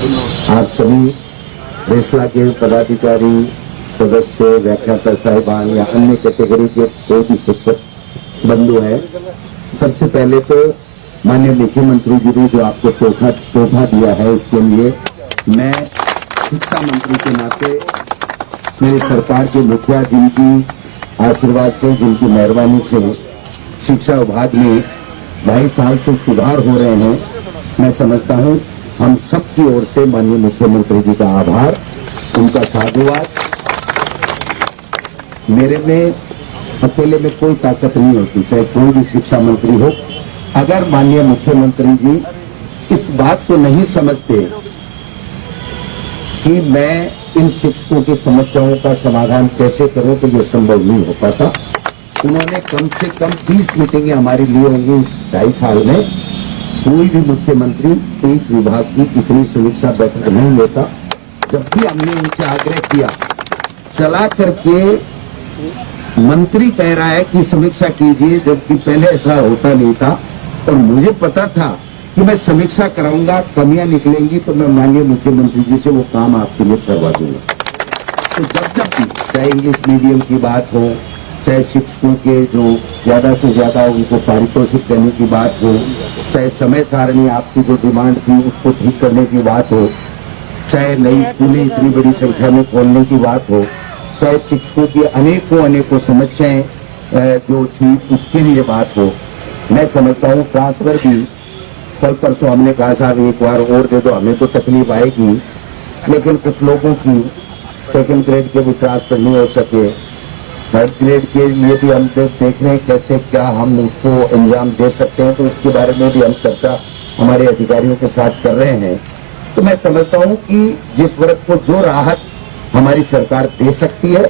आप सभी रेसला के पदाधिकारी, सदस्य, व्याख्याता साहिबान या अन्य कैटेगरी के कोई भी शिक्षक बंधु है, सबसे पहले तो माननीय मुख्यमंत्री जी ने जो आपको तोहफा दिया है, इसके लिए मैं शिक्षा मंत्री के नाते मेरी सरकार के मुखिया, जिनकी आशीर्वाद से, जिनकी मेहरबानी से शिक्षा विभाग में 2.5 साल से सुधार हो रहे हैं, मैं समझता हूं हम सबकी ओर से माननीय मुख्यमंत्री जी का आभार, उनका साधुवाद। मेरे में अकेले में कोई ताकत नहीं होती, चाहे कोई भी शिक्षा मंत्री हो। अगर माननीय मुख्यमंत्री जी इस बात को नहीं समझते कि मैं इन शिक्षकों की समस्याओं का समाधान कैसे करूं, तो ये संभव नहीं हो पाता। उन्होंने कम से कम 30 मीटिंगें हमारी ली होंगी इस 2.5 साल में। कोई भी मुख्यमंत्री एक विभाग की इतनी समीक्षा बैठक नहीं लेता। जब भी हमने उनसे आग्रह किया, चला करके मंत्री कह रहा है कि समीक्षा कीजिए, जबकि पहले ऐसा होता नहीं था। और मुझे पता था कि मैं समीक्षा कराऊंगा, कमियां निकलेंगी तो मैं माननीय मुख्यमंत्री जी से वो काम आपके लिए करवा दूंगा। तो जब भी चाहे इंग्लिश मीडियम की बात हो, चाहे शिक्षकों के जो ज्यादा से ज्यादा उनको पारितोषिक देने की बात हो, चाहे समय सारणी आपकी जो डिमांड थी उसको ठीक करने की बात हो, चाहे नई स्कूलें इतनी बड़ी संख्या में खोलने की बात हो, चाहे शिक्षकों की अनेकों समस्याएं जो थी उसके लिए बात हो, मैं समझता हूँ ट्रांसफर भी कल परसों हमने कहा साहब एक बार और दे दो, हमें तो तकलीफ आएगी, लेकिन कुछ लोगों की सेकेंड ग्रेड के भी ट्रांसफर नहीं हो सके। थर्ड ग्रेड के लिए भी हम देख रहे हैं कैसे क्या हम उसको इंजाम दे सकते हैं, तो उसके बारे में भी हम चर्चा हमारे अधिकारियों के साथ कर रहे हैं। तो मैं समझता हूं कि जिस वर्ग को जो राहत हमारी सरकार दे सकती है,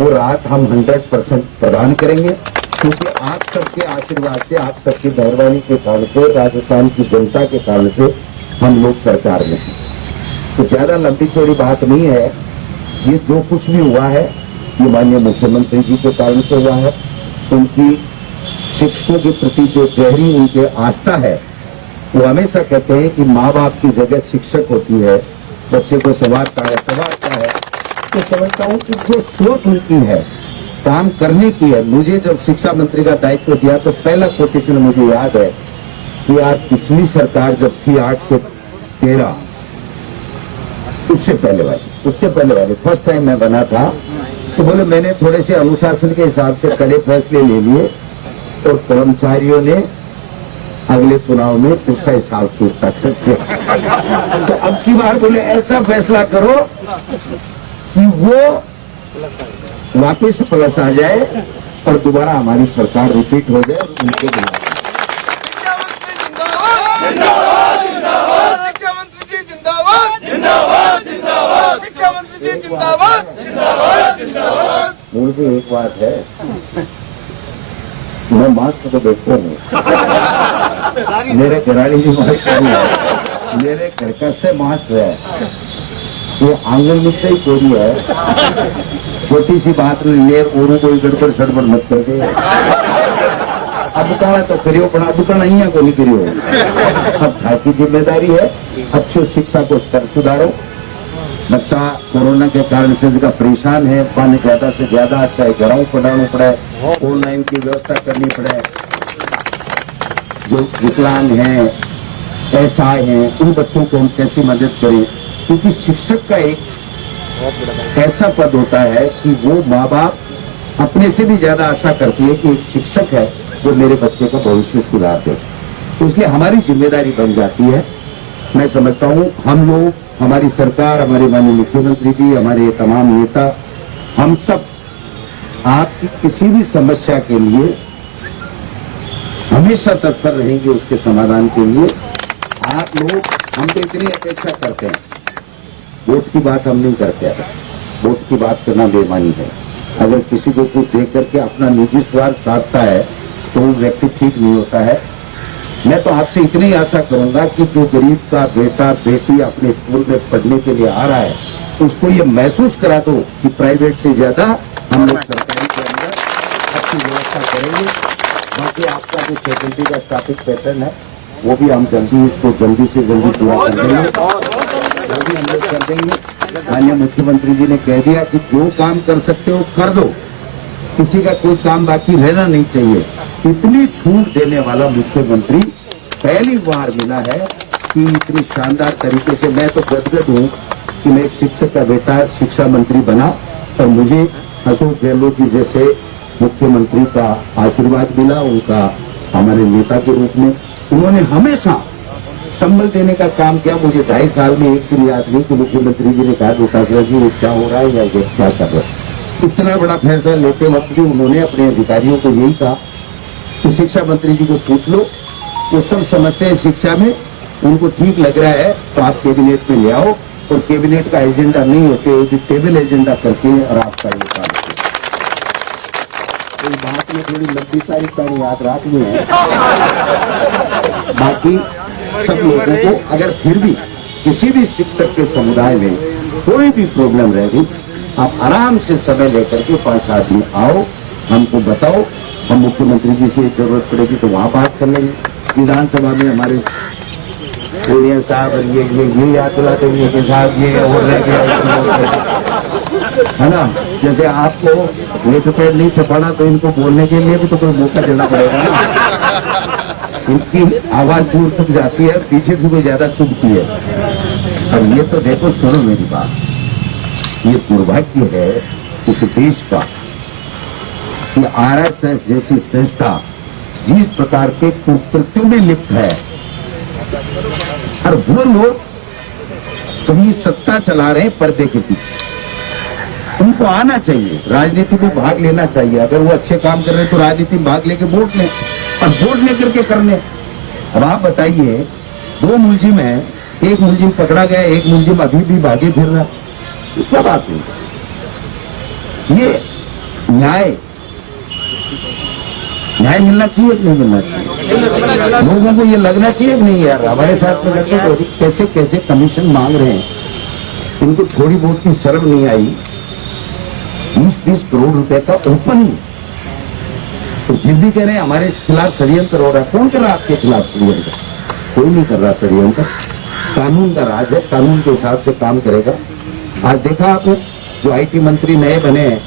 वो राहत हम 100% प्रदान करेंगे, क्योंकि आप सबके आशीर्वाद से, आप सबकी मेहरबानी के कारण से, राजस्थान की जनता के कारण से हम लोग सरकार में हैं। तो ज्यादा लंबी चौड़ी बात नहीं है। ये जो कुछ भी हुआ है ये माननीय मुख्यमंत्री जी के कारण से हुआ है। उनकी शिक्षकों के प्रति जो गहरी उनके आस्था है, वो हमेशा कहते हैं कि माँ बाप की जगह शिक्षक होती है, बच्चे को संवारता है। तो समझता हूँ कि जो सोच उनकी है काम करने की है। मुझे जब शिक्षा मंत्री का दायित्व दिया तो पहला कोटेशन मुझे याद है कि आज पिछली सरकार जब थी 8 से 13, उससे पहले वाले फर्स्ट टाइम मैं बना था, तो बोले मैंने थोड़े से अनुशासन के हिसाब से कड़े फैसले ले लिए और कर्मचारियों ने अगले चुनाव में उसका हिसाब चूकता कर दिया। तो अब की बार बोले ऐसा फैसला करो कि वो वापस प्लस आ जाए और दोबारा हमारी सरकार रिपीट हो जाए उनके बिना। मुझे एक बात है, मैं मास्क को देखता हूँ, मेरे घराड़ी भी मास्क नहीं है, मेरे घर का से मास्क है, ये आंगन में से ही कोई है। छोटी सी बात ले और कोई गड़बड़ सड़बड़ मत कर दे। अब कहना तो करियो, पण अब कहना अहियां को नहीं करियो। अब आपकी जिम्मेदारी है अच्छी शिक्षा को स्तर सुधारो। बच्चा कोरोना के कारण से जगह परेशान है, पानी ज्यादा से ज्यादा, चाहे घरों पढ़ाना पड़े, ऑनलाइन की व्यवस्था करनी पड़े, जो विकलांग हैं, असहाय हैं, उन बच्चों को हम कैसी मदद करें। क्योंकि शिक्षक का एक ऐसा पद होता है कि वो माँ बाप अपने से भी ज्यादा आशा करती है कि एक शिक्षक है जो मेरे बच्चे का भविष्य सुधार दे। तो इसलिए हमारी जिम्मेदारी बन जाती है। मैं समझता हूँ हम लोग, हमारी सरकार, हमारे माननीय मुख्यमंत्री जी, हमारे तमाम नेता, हम सब आपकी किसी भी समस्या के लिए हमेशा तत्पर रहेंगे उसके समाधान के लिए। आप लोग हमसे इतनी अपेक्षा करते हैं, वोट की बात हम नहीं करते हैं। वोट की बात करना बेईमानी है। अगर किसी को कुछ देख करके अपना निजी स्वार्थ साधता है तो वो व्यक्ति ठीक नहीं होता है। मैं तो आपसे इतनी आशा करूंगा कि जो गरीब का बेटा बेटी अपने स्कूल में पढ़ने के लिए आ रहा है, उसको ये महसूस करा दो कि प्राइवेट से ज्यादा हम लोग सरकारी के अंदर अच्छी व्यवस्था करेंगे। बाकी आपका जो फैकल्टी का स्टाफिंग पैटर्न है वो भी हम जल्दी से जल्दी पूरा कर देंगे। कर देंगे। माननीय मुख्यमंत्री जी ने कह दिया कि जो काम कर सकते हो कर दो, किसी का कोई काम बाकी रहना नहीं चाहिए। इतनी छूट देने वाला मुख्यमंत्री पहली बार मिला है कि इतनी शानदार तरीके से। मैं तो गदगद हूं कि मैं एक शिक्षक का बेटा शिक्षा मंत्री बना और मुझे अशोक गहलोत जी जैसे मुख्यमंत्री का आशीर्वाद मिला, उनका हमारे नेता के रूप में। उन्होंने हमेशा संबल देने का काम किया। मुझे 2.5 साल में एक दिन याद नहीं कि मुख्यमंत्री जी ने कहा दुकासरा जी ये क्या हो रहा है या ये क्या कर रहा है। इतना बड़ा फैसला लेते वक्त भी उन्होंने अपने अधिकारियों को यही कहा कि शिक्षा मंत्री जी को पूछ लो, वो सब समझते हैं शिक्षा में, उनको ठीक लग रहा है तो आप कैबिनेट में ले आओ, और कैबिनेट का एजेंडा नहीं होते टेबल एजेंडा करके और आपका ये काम तो बात में थोड़ी लंबी तारीख का याद रखनी है। बाकी सब लोगों को अगर फिर भी किसी भी शिक्षक के समुदाय में कोई भी प्रॉब्लम रहेगी, आप आराम से समय लेकर के 5 आदमी आओ, हमको बताओ, हम मुख्यमंत्री जी से जरूरत पड़ेगी तो वहां बात कर लेंगे। विधानसभा में हमारे पूर्णिया साहब ये याद दिलाते हुए कि साहब ये और रह गया है ना। जैसे आपको लेटर पैड नहीं छपाना तो इनको बोलने के लिए भी तो कोई मौका देना पड़ेगा ना। इनकी आवाज दूर तक जाती है, पीछे भी कोई ज्यादा चुभती है। और ये तो देखो, सुनो मेरी बात, ये दुर्भाग्य है इस देश का कि आरएसएस जैसी संस्था जिस प्रकार के कुकृत्यों में लिप्त है, और वो लोग कहीं सत्ता चला रहे हैं पर्दे के पीछे। उनको आना चाहिए, राजनीति में भाग लेना चाहिए। अगर वो अच्छे काम कर रहे हैं तो राजनीति में भाग लेके वोट लें, और वोट लेकर के कर लें। अब आप बताइए, 2 मुलजिम है, एक मुलजिम पकड़ा गया, एक मुलजिम अभी भी भागे फिर रहा, क्या बात है? ये न्याय मिलना चाहिए कि नहीं मिलना चाहिए? लोगों को ये लगना चाहिए कि नहीं यार हमारे साथ में लड़के तो कैसे कैसे कमीशन मांग रहे हैं, इनको थोड़ी बहुत की शर्म नहीं आई। 20-20 करोड़ रुपए का ओपन, तो फिर भी कह रहे हैं हमारे खिलाफ षड्यंत्र हो रहा है। कौन कर रहा है आपके खिलाफ षड्यंत्र? कोई नहीं कर रहा षड्यंत्र। कानून का राज है, कानून के हिसाब से काम करेगा। आज देखा आपने जो आईटी मंत्री नए बने हैं,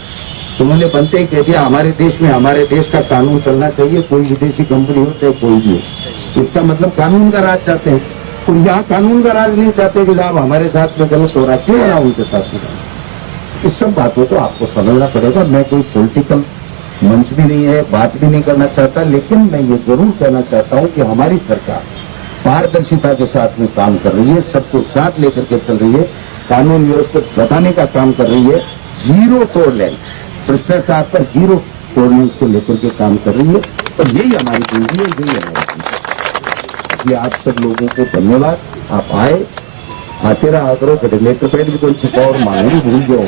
उन्होंने बनते ही कह दिया हमारे देश में हमारे देश का कानून चलना चाहिए, कोई विदेशी कंपनी हो चाहे कोई भी हो। इसका मतलब कानून का राज चाहते हैं। और यहाँ कानून का राज नहीं चाहते कि साहब हमारे साथ में गलत हो रहा है, क्यों हो रहा उनके साथ में? इस सब बातों को आपको समझना पड़ेगा। मैं कोई पॉलिटिकल मंच भी नहीं है, बात भी नहीं करना चाहता, लेकिन मैं ये जरूर कहना चाहता हूँ कि हमारी सरकार पारदर्शिता के साथ में काम कर रही है, सबको साथ लेकर के चल रही है, कानून व्यवस्था बताने का काम कर रही है, जीरो टॉलरेंस, भ्रष्टाचार पर जीरो टॉलरेंस को लेकर के काम कर रही है। और यही हमारी पूंजी है, यही हमारी। आप सब लोगों को धन्यवाद, आप आए, आते रहा करो। लेटर पैड भी कौन छपा और माने भी भूल जाओ,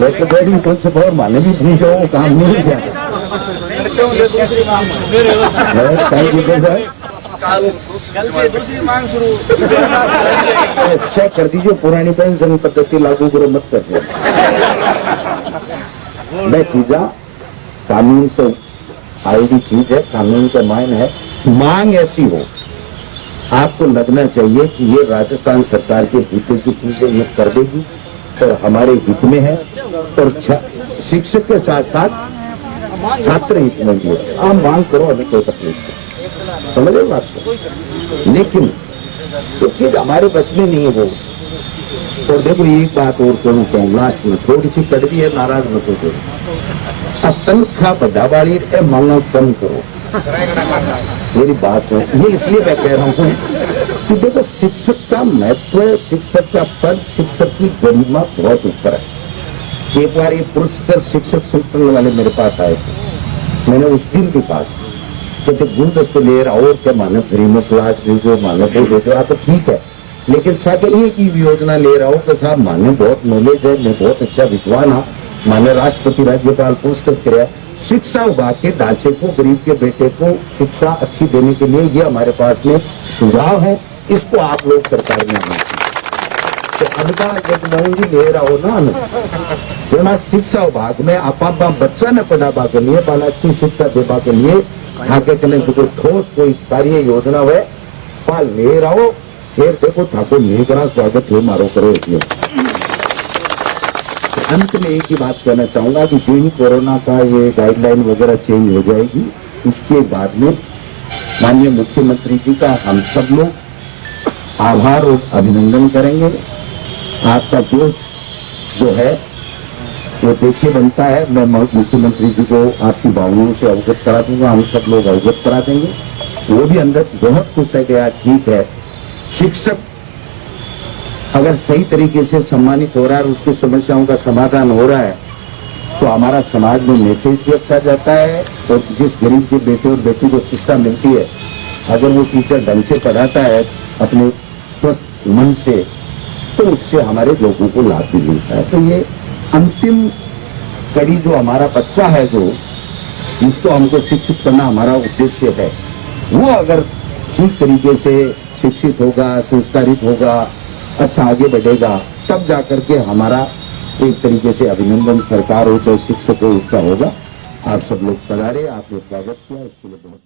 लेटर पैड भी कौन छपा और माने भी भूल जाओ, काम नहीं जाए। दूसरी मांग शुरू ऐसा कर दीजिए, पुरानी पेंशन पद्धति लागू करो, मत कर दो। मैं चीजा कानून से आएगी चीज है, कानून का मायने है। मांग ऐसी हो, आपको लगना चाहिए कि ये राजस्थान सरकार के हित की चीजें ये कर देगी और हमारे हित में है, और शिक्षक के साथ साथ छात्र हित में भी है। आप मांग करो, अभी कोई तकलीफ नहीं, समझ रहे बात को। लेकिन तो चीज हमारे बस में नहीं है वो। और देखो एक बात और करूँ तो लास्ट में थोड़ी सी कड़वी है, नाराज मत हो। अब तनख्वाह बढ़ावाड़ी मांगना कम करो, मेरी बात है। ये इसलिए मैं कह रहा हूँ कि देखो शिक्षक का महत्व, शिक्षक का पद, शिक्षक की गरिमा बहुत ऊपर है। एक बार ये पुरस्कार शिक्षक संगठन वाले मेरे पास आए थे, मैंने उस दिन भी बात कहते गुलदस्ते ले रहा और क्या माने फ्री में क्लास भेजो, माने वो भेजो, तो ठीक है। लेकिन साथ एक ही योजना ले रहा हूँ कि साहब माने बहुत नॉलेज है, मैं बहुत अच्छा विद्वान हाँ, माने राष्ट्रपति राज्यपाल पुरस्कृत कराया। शिक्षा विभाग के ढांचे को, गरीब के बेटे को शिक्षा अच्छी देने के लिए ये हमारे पास में सुझाव है, इसको आप लोग सरकार में आना तो अनका जब महंगी ले रहा हो ना, शिक्षा विभाग में आप बच्चा ने पढ़ावा के लिए, बाला अच्छी शिक्षा देवा के लिए आगे कने कोई ठोस कोई कार्य योजना है, ले रहा हो फिर देखो ठाकुर मेघरा स्वागत हो मारो करो इसलिए। अंत में एक ही बात कहना चाहूंगा कि जो ही कोरोना का ये गाइडलाइन वगैरह चेंज हो जाएगी, उसके बाद में माननीय मुख्यमंत्री जी का हम सब लोग आभार और अभिनंदन करेंगे। आपका जोश जो है वो देखिए बनता है। मैं मुख्यमंत्री जी को आपकी भावनाओं से अवगत करा दूंगा, हम सब लोग अवगत करा देंगे। वो भी अंदर बहुत खुश है कि यार ठीक है, शिक्षक अगर सही तरीके से सम्मानित हो रहा है और उसकी समस्याओं का समाधान हो रहा है तो हमारा समाज में मैसेज भी अच्छा जाता है। और जिस गरीब के बेटे और बेटी को शिक्षा मिलती है, अगर वो टीचर ढंग से पढ़ाता है अपने स्वस्थ मन से, तो उससे हमारे लोगों को लाभ भी मिलता है। तो ये अंतिम कड़ी जो हमारा बच्चा है, जो जिसको हमको शिक्षित करना हमारा उद्देश्य है, वो अगर ठीक तरीके से शिक्षित होगा, संस्कारित होगा, अच्छा आगे बढ़ेगा, तब जाकर के हमारा एक तरीके से अभिनंदन सरकार हो चाहे शिक्षक हो उसका होगा। आप सब लोग पधारे, आपने स्वागत किया, इसके लिए बहुत बहुत